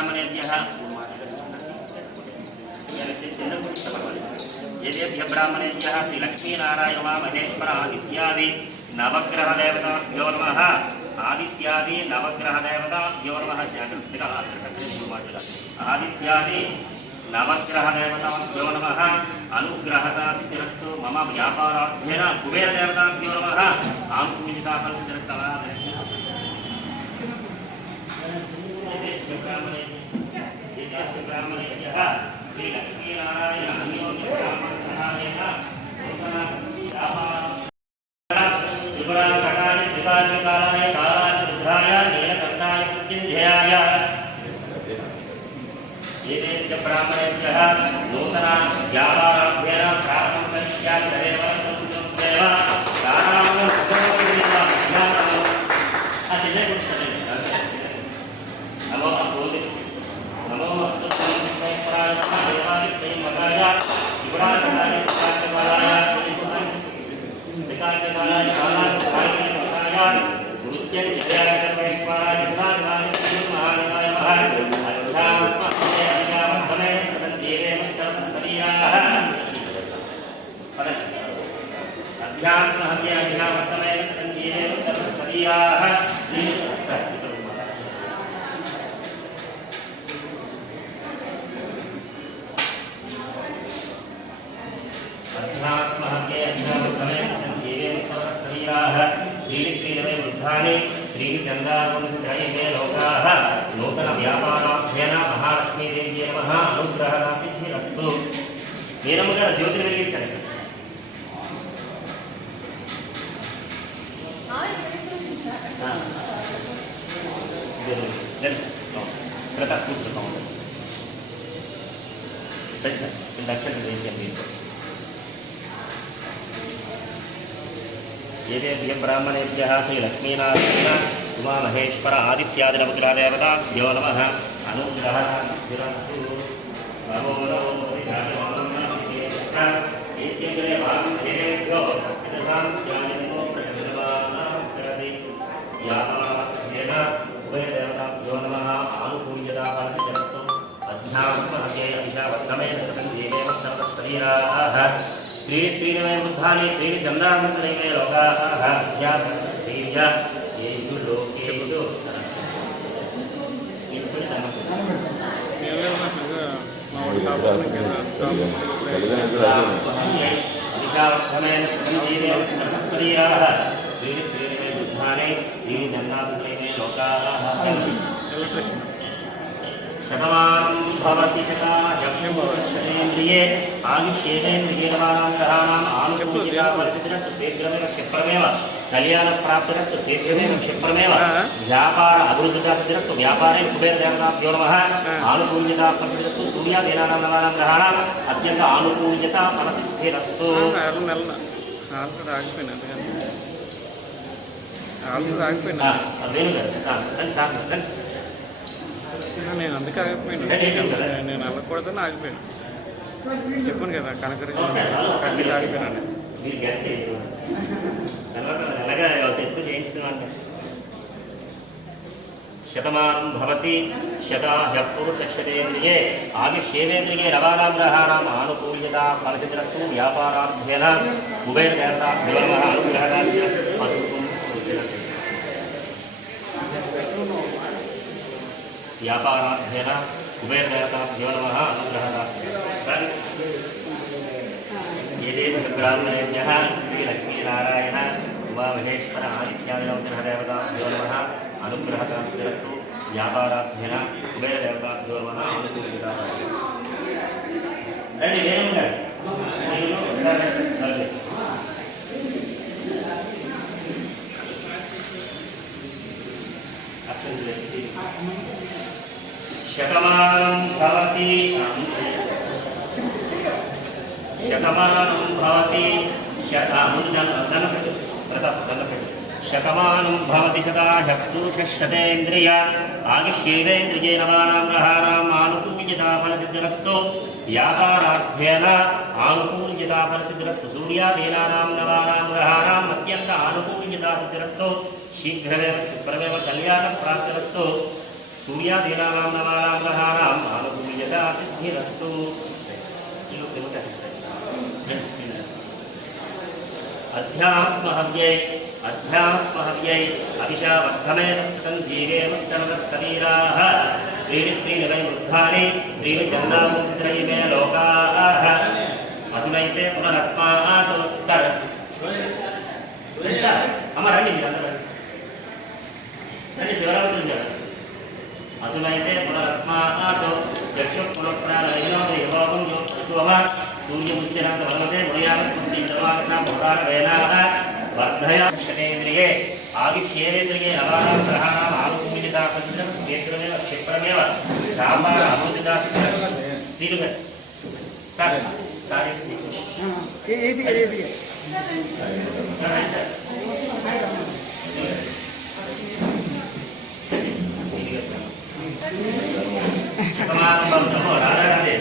ब्राह्मणेभ्यः येभ्यः ब्राह्मणेभ्यः श्री लक्ष्मीनारायण महेश्वर आदित्यादि नवग्रह देवताभ्यो नमः आदित्यादि नवग्रह देवताभ्यो नमः आदित्यादि नवग्रह देवताभ्यो नमः अनुग्रहता सिद्धिरस्तु मम व्यापारार्थेन कुबेर देवताभ्यो नमः आनुकूल्यता फलसिद्धिरस्तु श्री लक्ष्मीनारायण ब्राह्मणेभ्यः नूतन व्यापाराभ्यः प्रारम्भं करिष्यामि तदेव नमो नूतन व्यापाराभ्येन महालक्ष्मी देवी नमः अनुग्रहः सिद्धिरस्तु नीलमुगा ज्योतिर्वेलिंचंడి कृत కూర్చుంటాం తెలుసా లక్షణ దేశం येभ्यः ब्राह्मणेभ्यः श्री लक्ष्मीनारायण उमा महेश्वर आदित्यादि नवग्रह देवताभ्यो नमः अनुग्रहः सिद्धिरस्तु नमो नमो देवताभ्यो नमः आनुकूल्यता फलसिद्धिरस्तु अध्यात्महत्ये अभिषावर्धमेन सतं देवेव सर्वशरीराः त्रीणि वै बुद्धानि त्रीणि चन्द्रामण्डले लोकाः अध्यात्महत्य येषु लोकेषु अभिषावर्धमेन सतं देवेव सर्वशरीराः त्रीणि वै बुद्धानि त्रीणि चन्द्रामण्डले लोकाः शतमानं भवति शतायुषेन्द्रिये आयुष्येन्द्रिये नवानां आनुकूल्यता फलसिद्धिरस्तु शीघ्रमेव क्षिप्रमेव कल्याणप्राप्तिरस्तु शीघ्रमेव क्षिप्रमेव व्यापार अभिवृद्धिता सिद्धिरस्तु व्यापारे कुबेरदेवताभ्यो नमः आनुकूल्यता फलसिद्धिरस्तु सूर्यादीनानां नवानां ग्रहाणाम् अत्यन्त आनुकूल्यता फलसिद्धिरस्तु నేను అందుకే ఆగిపోయాను నేను అవ్వకూడదని ఆగిపోయాను చెప్పాను కదా కనకరి ఆగిపోయినాను शतमानं भवति शताह्यः पुरुषशतेन्द्रिये आयुष्येवेन्द्रिये नवानां ग्रहाणाम् आनुकूल्यता फलसिद्धिरस्तु व्यापाराभ्येन कुबेरदेवताभ्यो नमः अनुग्रहः व्यापाराभ्येन कुबेरदेवताभ्यो नमः अनुग्रहः येभ्यः ब्राह्मणेभ्यः श्री लक्ष्मीनारायण उमा महेश्वर आदित्यादि नवग्रहदेवताभ्यो नमः अनुग्रहः सिद्धिरस्तु व्यापाराभ्येन कुबेरदेवताभ्यो नमः अनुकूल्यता शतमानं भवति शतमानं भवति शताह्यः पुरुषशतेन्द्रिय आयुष्येवेन्द्रिये नवानां ग्रहाणाम् आनुकूल्यता फलसिद्धिरस्तु व्यापाराभ्येन आनुकूल्यता फलसिद्धिरस्तु सूर्यादीनानां नवानां ग्रहाणाम् अत्यन्त आनुकूल्यता सिद्धिरस्तु शीघ्रमेव क्षिप्रमेव कल्याणप्राप्तिरस्तु सूर्यादीनां नवानां ग्रहाणाम् आनुकूल्यता सिद्धिरस्तु अध्यास्महव्यै अभिशावर्धमेतस्सुतं जीवेम सर्वः सवीराः त्रीणि वै वृद्धानि त्रीणि चन्दामुचित्रयि मे लोकाः असुनैते पुनरस्मात् सर अम्म రండి రండి శివరాత్రి సార్ असुनैते पुनरस्मात् चक्षुः पुनఃप्राणविनोदे योगं योगस्वम सूर्यमुच्यनाथ भगवते मुदयामस्मस्ति इन्द्रवासां भोगारवेनाः वर्धया शतेन्द्रिये आयुष्येन्द्रिये नवानां ग्रहाणाम् आनुकूल्यता प्रसिद्धं शीघ्रमेव क्षिप्रमेव रामाण अमृतता श्रीनुगत सर सारे समारंभं नमो राधा राधे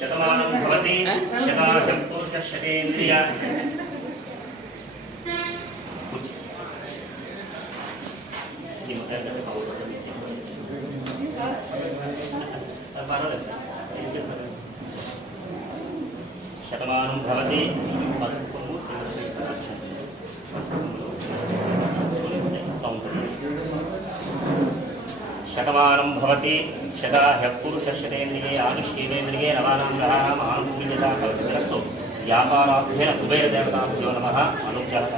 शतमानं भवति शताधिक पुरुषः शतेन्द्रिय शतमानं भवति शतमानं भवति शताह्यः पुरुषः शतेन्द्रिये आयुष्येवेन्द्रिये नवानां ग्रहाणाम् आनुकूल्यता फलसिद्धिरस्तु व्यापाराभ्येन कुबेरदेवताभ्यो नमः अनुग्रहः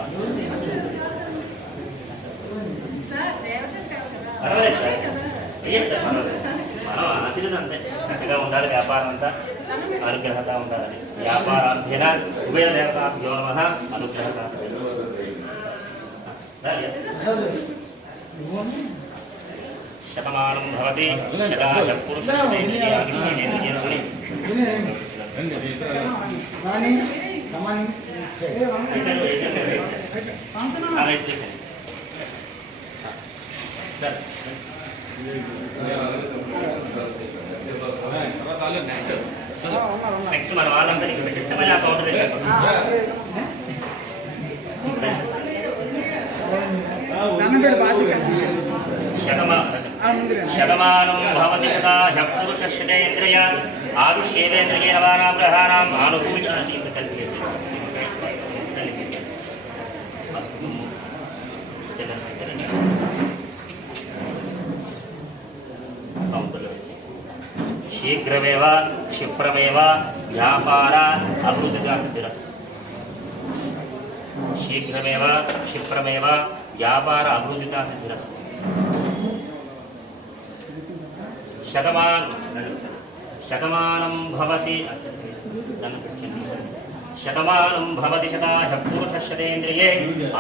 మనం ఆశీర్వాదం అంతే చక్కగా ఉండాలి వ్యాపారం అంతా అనుగ్రహత ఉండాలి వ్యాపారాభ్యన కుబేర దేవతాభ్యో నమః అనుగ్రహత శతమానం భవతి శతాయ సార్ నెక్స్ట్ మన వాళ్ళందరికీ పెట్టిస్తే మళ్ళీ ఆ కౌంటర్ దగ్గర శతమానం భవతి శతాహ్యః పురుషः శతేంద్రియ ఆయుష్యేవేంద్రిये నవానాం గ్రహాణాం ఆనుకూల్యత शीघ्रमेव क्षिप्रमेव व्यापार अभिवृद्धिता सिद्धिरस्तु शीघ्रमेव क्षिप्रमेव व्यापार अभिवृद्धिता सिद्धिरस्तु शतमानं भवति शताह्यः पुरुषः शतेन्द्रिये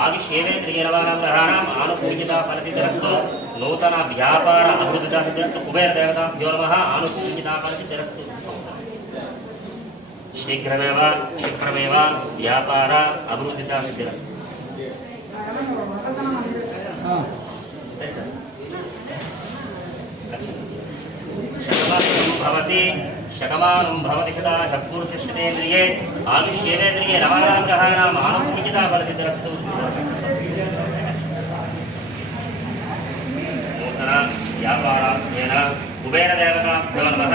आयुष्येवेन्द्रिये नवानां ग्रहाणाम् आनुकूल्यता फलसिद्धिरस्तु नूतन व्यापार अभिवृद्धिता सिद्धिरस्तु कुबेरदेवताभ्यो नमः आनुकूल्यता फलसिद्धिरस्तु शीघ्रमेव क्षिप्रमेव व्यापार अभिवृद्धिता सिद्धिरस्तु शतमानं भवति शताह्यः पुरुषः शतेन्द्रिये आयुष्येवेन्द्रिये नवानां ग्रहाणाम् आनुकूल्यता फलसिद्धिरस्तु नूतन व्यापाराभ्येन कुबेरदेवताभ्यो नमः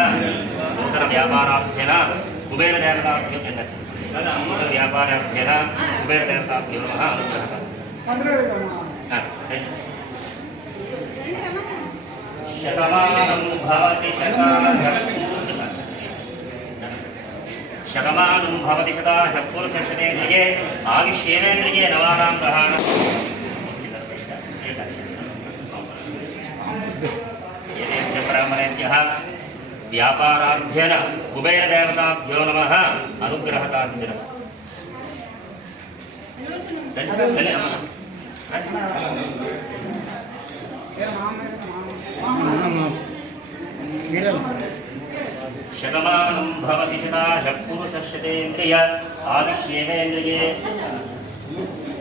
नूतन व्यापाराभ्येन कुबेरदेवताभ्यो नूतन व्यापाराभ्येन कुबेरदेवताभ्यो नमः अनुग्रहः शतमानं भवति शताह्यः पुरुषः शतेन्द्रिये आयुष्येवेन्द्रिये नवानां ग्रहाणां परमरेभ्यः व्यापाराभ्येन कुबेरदेवताभ्यो नमः अनुग्रहता सिद्धिरस्तु शतमानं भवति शताह्यः पुरुषः शतेन्द्रिय आयुष्येवेन्द्रिये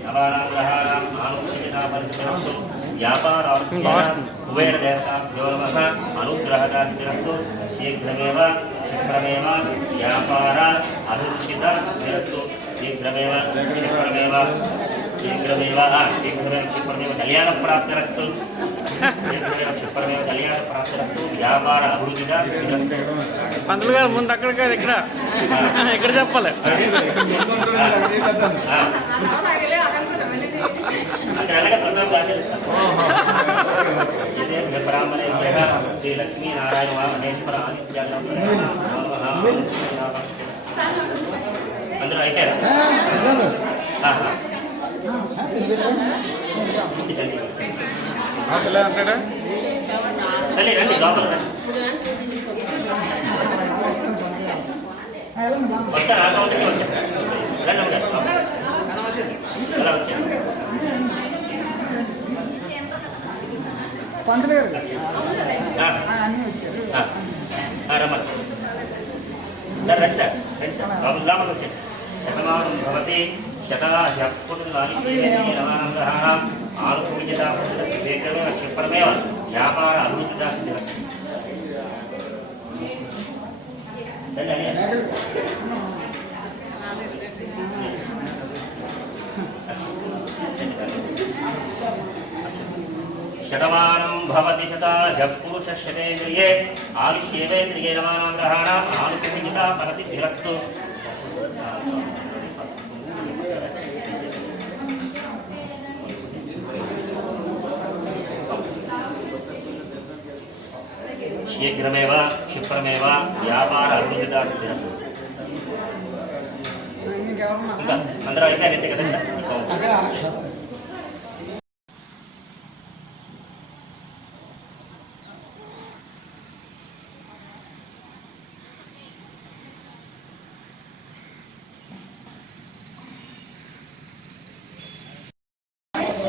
नवानां ग्रहाणाम् आनुकूल्यता फलसिद्धिरस्तु व्यापाराभ्येन कुबेरदेवताभ्यो नमः अनुग्रहता सिद्धिरस्तु शीघ्रमेव क्षिप्रमेव व्यापार अभिवृद्धिता सिद्धिरस्तु शीघ्रमेव क्षिप्रमेव कल्याणप्राप्तिरस्तु शीघ्रमेव क्षिप्रमेव कल्याणप्राप्तिरस्तु व्यापार अभिवृद्धिगा పంతులు గారు ముందు అక్కడ కాదు ఇక్కడ ఇక్కడ చెప్పాలి అక్కడ అలాగే ప్రధాన ఆచరిస్తాను బ్రాహ్మణే శ్రీ లక్ష్మీనారాయణ మహేశ్వర ఆదిత్య అందరూ అయిపోయారు అంటాడా రండి రండి లోపల వస్తారు ఆటోమేటిక్గా వచ్చేస్తారు రండి అమ్మగారు అలా వచ్చారు రమ్మని సార్ రండి సార్ రండి సార్ లోపలికి వచ్చేసి శతమానం భవతి శతాహ్యపురుషాలిశీలమానం ఆనుకూల్యతాశేఖరమే క్షిప్రమేవ వ్యాపార అభివృద్ధిదా శతమానం భవతి శతాహ్యపురుషశతేంద్రియే ఆయుష్యేవేంద్రియే రమాణం గ్రహాణం ఆనుకూల్యతా పరసిద్ధిరస్తు शीघ्रमेव क्षिप्रमेव व्यापार अभिवृद्धिदा सिद्धिरस्तु अंदर అయిపోయారంటే కదా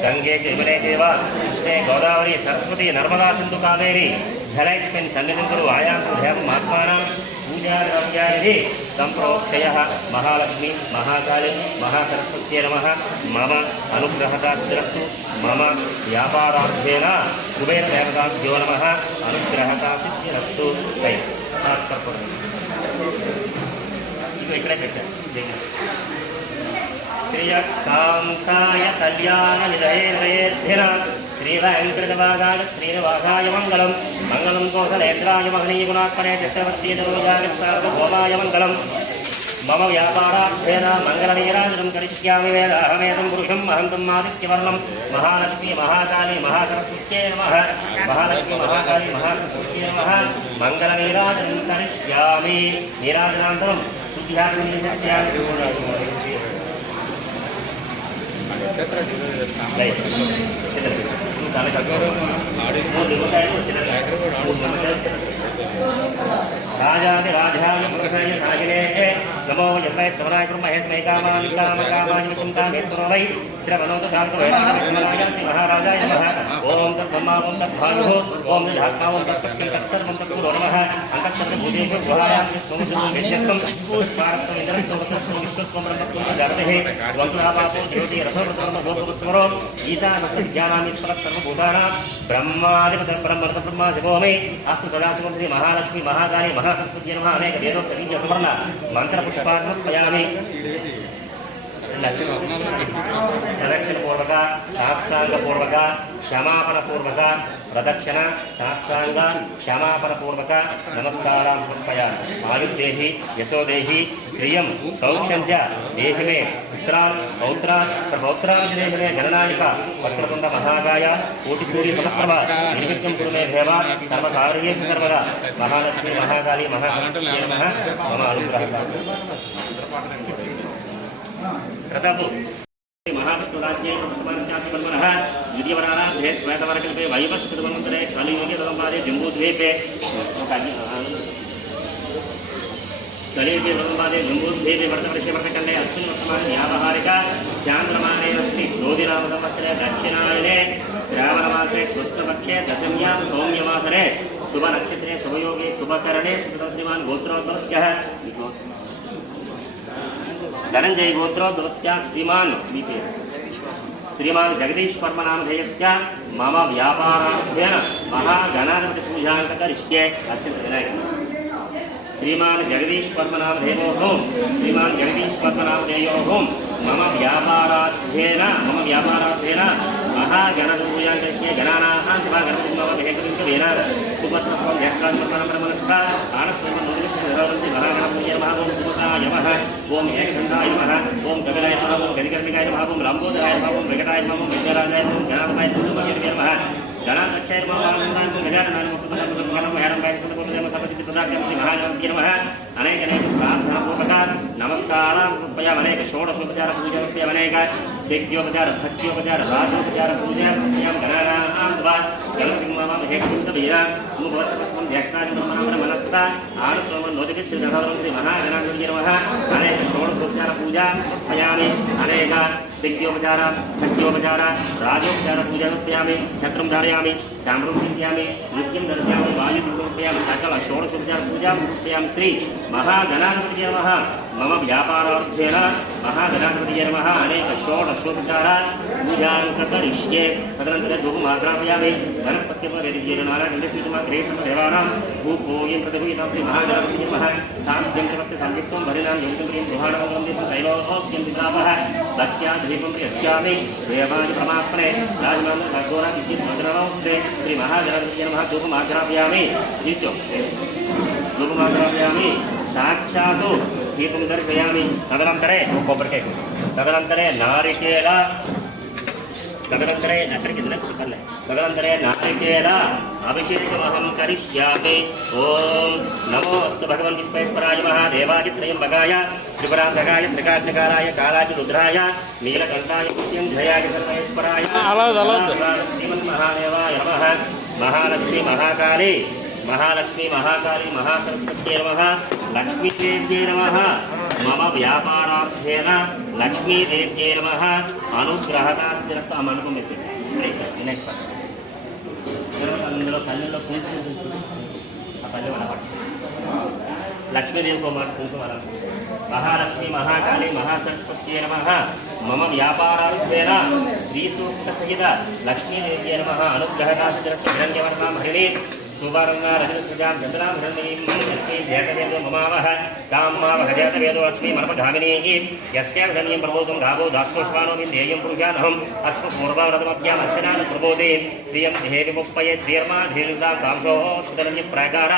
गंगे जमुने चैव कृष्णे गोदावरी सरस्वती नर्मदा सिंधु कावेरी जलैस्मिन् सन्निधिं आयान्तु देवम् आत्मानं पूजाद्रव्यायैः सम्प्रोक्षयः महालक्ष्मी महाकाली महासरस्वत्यै नमः मम अनुग्रहता सिद्धिरस्तु मम व्यापारार्थेन कुबेरदेवताभ्यो नमः अनुग्रहता सिद्धिरस्तु इकडे श्रियकान्ताय कल्याणनिधयेन्द्रयेद्धिन श्रीवेङ्कटवागाय श्रीनिवासाय मङ्गलं मङ्गलं कौशलेन्द्राय महनीयगुणात्मने चक्रवर्ती दरोजाय सार्वभौमाय मङ्गलं मम व्यापारार्थेन मङ्गलनीराजनं करिष्यामि वेदाहमेदं पुरुषम् अहन्तम् आदित्यवर्णं महालक्ष्मी महाकाली महासरस्वत्यै नमः महालक्ष्मी महाकाली महासरस्वत्यै नमः मङ्गलनीराजनं करिष्यामि नीराजनान्तरं शुद्ध्यात्मनिर्मित्यामि राजाधिराजाय पुरुषाय साजिने नमो यन्मय श्रवणाय ब्रह्महे स्मै कामान् कामकामाय विषं कामेश्वरो वै श्रवणोतु धार्तवेदाय स्मराय श्री महाराजाय नमः ओम तद्ब्रह्मा ओम तद्भानुः ओम तद्धात्मा ओम तत्सत्यं तत्सर्वं तत्पुरो नमः अन्तःभूतेषु गुहायां विष्णुं विद्यस्तं पुष्पारत्वं इन्द्रस्तं वत्रस्तं विष्णुत्वं ब्रह्मत्वं जातः वन्तुरापापो ज्योति रसोरसं भोगवस्मरो ईशानसज्ञानामीश्वरः सर्वभूतानां ब्रह्मादिपतिं ब्रह्मा शिवोमे अस्तु तदाशिवं श्री महालक्ष्मी महाकाली महासरस्वती नमः अनेक वेदोक्तवीर्य सुवर्ण मंत्रपुष्पान् समर्पयामि प्रदक्षिणपूर्वक साष्टांगपूर्वक क्षमापणपूर्वक प्रदक्षिण साष्टांग क्षमापणपूर्वक नमस्कारान् समर्पयामि आयुर्देहि यशोदेहि श्रियं सौख्यं च देहि मे पुत्रान् पौत्रान् प्रपौत्रान् च देहि मे गणनायक वक्रतुण्ड महाकाय कोटिसूर्य समप्रभ निर्विघ्नं कुरु मे देव सर्वकार्येषु सर्वदा महालक्ष्मी महाकाली महासरस्वती नमः मम अनुग्रहः प्रतापु महाविष्णुराज्ये प्रथमस्यापि ब्रह्मणः द्वितीयवरानाभ्ये श्वेतवरकल्पे वैवस्कृतमन्त्रे कलियुगे तदम्बादे जम्बूद्वीपे कलियुगे तदम्बादे जम्बूद्वीपे वर्तवर्षे वर्तकण्डे अस्मिन् वर्तमाने व्यावहारिक चान्द्रमाने अस्ति क्रोधिनामसंवत्सरे दक्षिणायने श्रावणमासे कृष्णपक्षे दशम्यां सौम्यवासरे शुभनक्षत्रे शुभयोगे शुभकरणे श्रीमान् गोत्रोद्भवस्यः धनंजय गोत्रोद्भवस्य श्रीमान श्रीमान जगदीश वर्मा नामधेयस्य मम व्यापारार्थेन महागणाधिपति पूजां करिष्ये अत्यंत विनायक श्रीमान जगदीश पद्मनाभदेवोः श्रीमान जगदीश पद्मनाभदेवोः मम व्यापाराध्येन महागणपूजाङ्कस्य गणानाः सभागणपतिं मम भेकविंशतेन उपस्मस्वं ज्येष्ठादिमर्पणमनस्था आनस्वं नोदिविश्वधरवन्ति महागणपतये नमः ओं सुमताय नमः ओं एकदन्ताय नमः ओं कपिलाय नमः ओं गदिकर्णिकाय नमः ओं लम्बोदराय नमः ओं वेंकटाय नमः ओं विद्याराजाय नमः ओं गणानाय नमः गणाध्यक्षाय नमः गजाननाय नमः अनेक प्रार्थनापूर्वक नमस्कार अनेक षोडशोपचार पूजा अनेक शक्योपचार भक्त्योपचार राजोपचार पूजा मनस्था आनुस्वम नोदिश्री महागणाधिपति नमः अनेक षोडशोपचार पूजा समर्पयामि अनेक शक्योपचार भक्त्योपचार राजोपचार पूजा समर्पयामि छत्रं धारयामि चामरं धृत्यामि नृत्यं दर्शयामि वायुं समर्पयामि सकल षोडशोपचार पूजा समर्पयामि श्री महागणाधिपति नमः मम व्यापारार्थेन महागणाधिपति नमः अनेक षोडशोपचार पूजां करिष्ये तदनन्तरं धूपमाग्रापयामि वनस्पत्यवेदिकेन नारायणदेवानां भूपोयं प्रतिभूतं श्री महागणाधिपति नमः सान्ध्यं प्रवक्ति संयुक्तं भरिणां योगितं प्रियं गृहाणं तैलोक्यं विद्रापः भक्त्या दीपं यच्छामि देवानि परमात्मने राजमानं भगोरा विद्युत् मग्नोस्ते श्री महागणाधिपति नमः धूपमाग्रापयामि धूपमाग्रापयामि साक्षात् दीपं दर्शयामि तदनन्तरे कोब्बरिकाय तदनन्तरे नारिकेल तदनन्तरे नारिकेल अभिषेकमहं करिष्यामि ओं नमो अस्तु भगवन् विश्वेश्वराय महादेवादित्रयम्बकाय त्रिपुरान्तकाय त्रिकाग्निकाराय कालाग्निरुद्राय नीलकण्ठाय मृत्युञ्जयाय सर्वेश्वराय श्रीमन्महादेवाय नमः महालक्ष्मी महाकाली महासरस्वत्यै नमः लक्ष्मीदेव्यै नमः मम व्यापारार्थेन लक्ष्मीदेव्यै नमः अनुग्रहदास्तिरस्तु अमनुकं అందులో కళ్ళల్లో కుంకుమ ఆ పల్లె లక్ష్మీదేవి కుమార్ కుంకుమ महालक्ष्मी महाकाली महासरस्वत्यै नमः मम व्यापारार्थेन श्रीसूक्तसहित लक्ष्मीदेव्यै नमः अनुग्रहदास्तिरस्तु हिरण्यवर्णां हरिणीं सुवर्णा रजतसृजां चन्द्रां हिरण्यीं लक्ष्मीं जयतवेदो ममावह कामावह जयतवेदो लक्ष्मी मनपधामिनीः यस्यां हिरण्यं प्रबोधं गावो दाष्टोष्वानो विन्देयं पुरुषानहम् अस्मपूर्वव्रतमभ्याम् अस्तिनान् प्रबोधे श्रियं देवी मुप्पये श्रियर्मा धीर्तां कांशोः श्रुतरञ्जप्राकार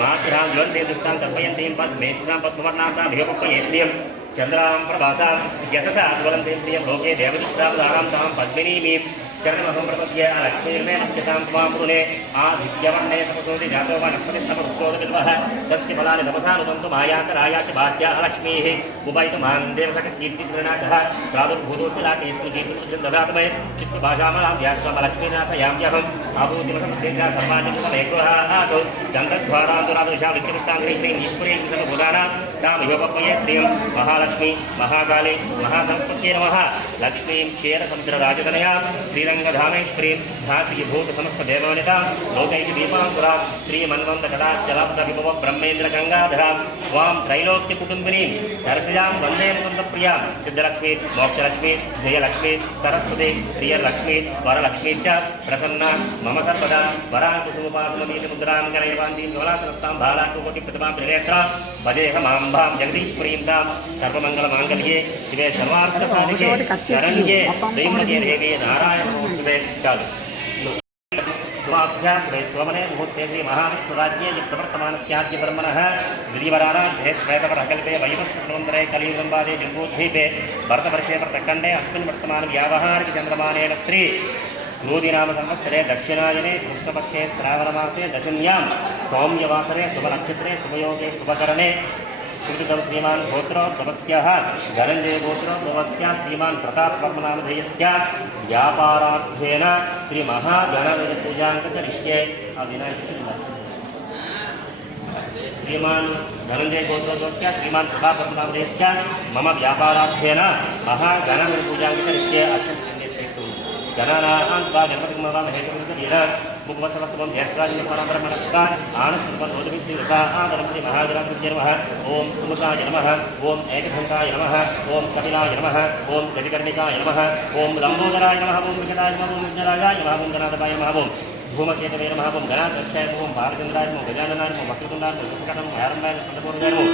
मातृहां ज्वलन्ते दुःखां तर्पयन्तीं पद्मेस्तां पद्मवर्णां भिमुप्पये श्रियं चन्द्रां प्रभासां यशसा ज्वलन्ते प्रियं लोके देवदिष्टां तां पद्मिनीमीं शरणमहं प्रपद्ये लक्ष्मीर्मेण स्थितां त्वां पुरुणे आदित्यवर्णे तपसोति जातो वनस्पतिस्तपसोदविद्वः तस्य फलानि तपसानुदन्तु मायाकराया च बाह्या लक्ष्मीः उभयतु मां देवसखकीर्तिस्मृणासः प्रादुर्भूतोष्मिलाकेस्तु जीवश्रिं ददातमय चित्तभाषामलां व्याष्टमलक्ष्मीनाशयाम्यहम् आभूतिमसमृद्धिं सर्वान्यमेग्रहात् गन्धद्वारान्तुरादृशां विक्रमिष्टां ह्रीं ईश्वरीं सर्वभूतानां तामयोपपये श्रियं महालक्ष्मी महाकाली महासरस्वत्यै नमः लक्ष्मीं क्षीरसमुद्रराजतनया श्रीरंगधामेश्वरीं झांसीभूत समस्त देवानिता लोकैक दीपांकुरा श्रीमन्वन्तकटाचलाब्धविभव ब्रह्मेन्द्र गंगाधरा त्वां त्रैलोक्यकुटुम्बिनीं सरसिजां वन्दे मुकुन्दप्रिया सिद्धलक्ष्मी मोक्षलक्ष्मी जयलक्ष्मी सरस्वती श्रियलक्ष्मी वरलक्ष्मी च प्रसन्ना मम सर्वदा वराकुसुमुपासनमीतिमुद्रां कलैर्वान्तीं कमलासनस्तां बालाकुकोटिप्रतिमां त्रिनेत्रा भजेऽहमाम्बां जगदीश्वरीं तां सर्वमङ्गलमाङ्गल्ये शिवे सर्वार्थसाधिके शरण्ये श्रीमते देवी नारायणमूर्ते चालु स्वाभ्याग्रे स्वमने मुहूर्ते श्री महाविष्णुराज्ये प्रवर्तमानस्याद्य ब्रह्मणः द्वितीयवराराध्ये श्वेतवरकल्पे वैवस्वतन्त्रे कलियुगम्बादे जम्बूद्वीपे भरतवर्षे भरतखण्डे अस्मिन् वर्तमानव्यावहारिकचन्द्रमानेन श्री क्रोधिनाम संवत्सरे दक्षिणायने कृष्णपक्षे श्रावणमासे दशम्यां सौम्यवासरे शुभनक्षत्रे शुभयोगे शुभकरणे श्रुतितम श्रीमान गोत्रोद्भवस्याः धनञ्जय गोत्रोद्भवस्याः श्रीमान प्रतापवर्मनामधेयस्य व्यापारार्थेन श्री महागणपतिपूजां करिष्ये श्रीमान धनञ्जय गोत्रोद्भवस्याः श्रीमान प्रतापवर्मनामधेयस्य मम व्यापारार्थेन महागणपतिपूजां करिष्ये गणानां त्वा गणपतिमहामहेतुर्गीर मुखवसवस्तवं ज्येष्ठादिपरब्रह्मणस्ता आनस्वरूपं श्रीवृथादरं श्री महागणाधिपत्यै नमः ओं सुमुखाय नमः ओं एकदन्ताय नमः ओं कपिलाय नमः ओं गजकर्णिकाय नमः ओं लम्बोदराय नमः ओं विकटाय नमः ओं विघ्नराजाय नमः ओं गणाधिपाय नमः ओं धूमकेतवे नमः ओं गणाध्यक्षाय ओं बालचन्द्राय ओं गजाननाय ओं वक्रतुण्डाय ओं विष्णुकटं आरम्भाय चन्द्रपूर्णाय ओं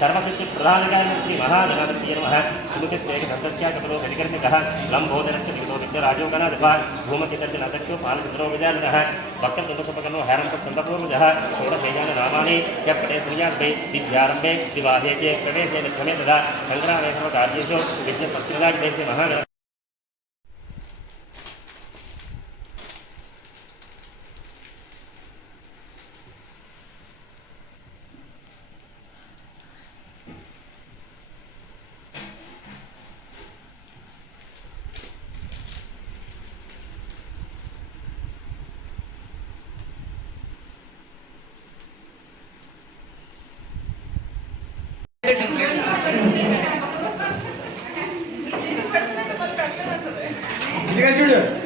सर्वसिद्धिप्रधानकाय श्री महागणाधिपतये नमः सुमुखच्चैकदन्तस्य कपिलो गजकर्णिकः लम्बोदरश्च विगतो विघ्नराजो गणाधिपः धूमकेतर्जनाध्यक्षो बालचन्द्रो गजाननः वक्रतुण्डसुपकर्णो हेरम्पस्तम्भपूर्वजः षोडशेयाननामानि यः पटे संयाते विद्यारम्भे विवाहे च प्रवेशे लक्ष्मे तदा सङ्ग्रामे सर्वकार्येषु सुविघ्नस्वस्तिराजते श्री महागण చూడు